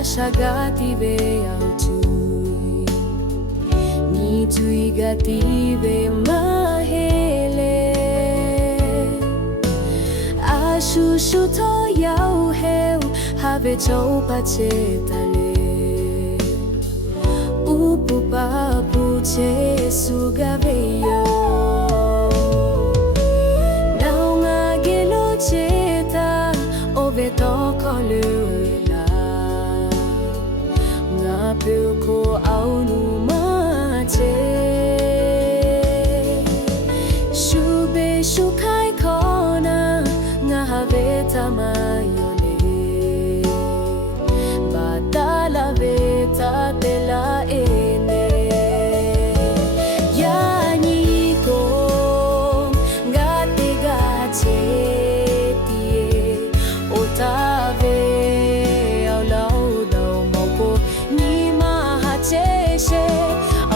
ashagati ve autui ni tui gati ve mahele ashushu to yau heu have chau pache tale upu papu che sugave yo now nga gelo cheta ove to kolula nga ko aunu mache shube shukai kona nga have tamayone batala veta tela ene yani ko ngate gache tie otave aulau dau moko ni ma hache she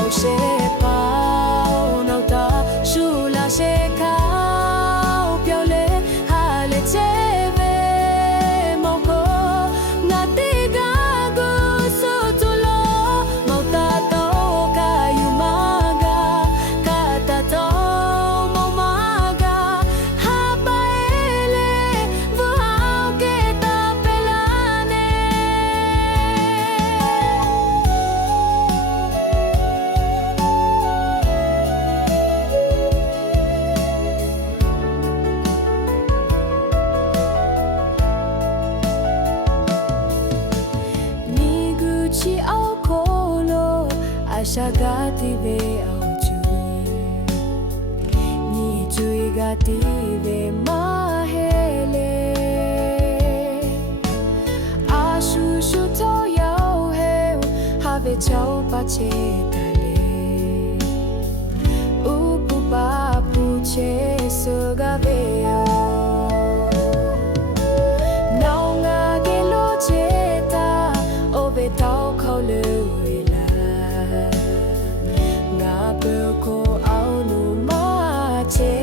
au she pao nau ta shula she kao piole hale cheve moko ngate gago sotulo mauta to kayumaga kata to momaga habaele vuhau ke ta pelane Niguchi au kolo ashagati ve au chui ni chui gati ve mahele ashushu to yau heu have chau pache tale upu papu che sugave yo now nga gelo cheta ove tau kolula nga ko aunu mache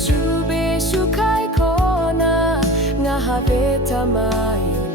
shube shukai kona nga have tamayo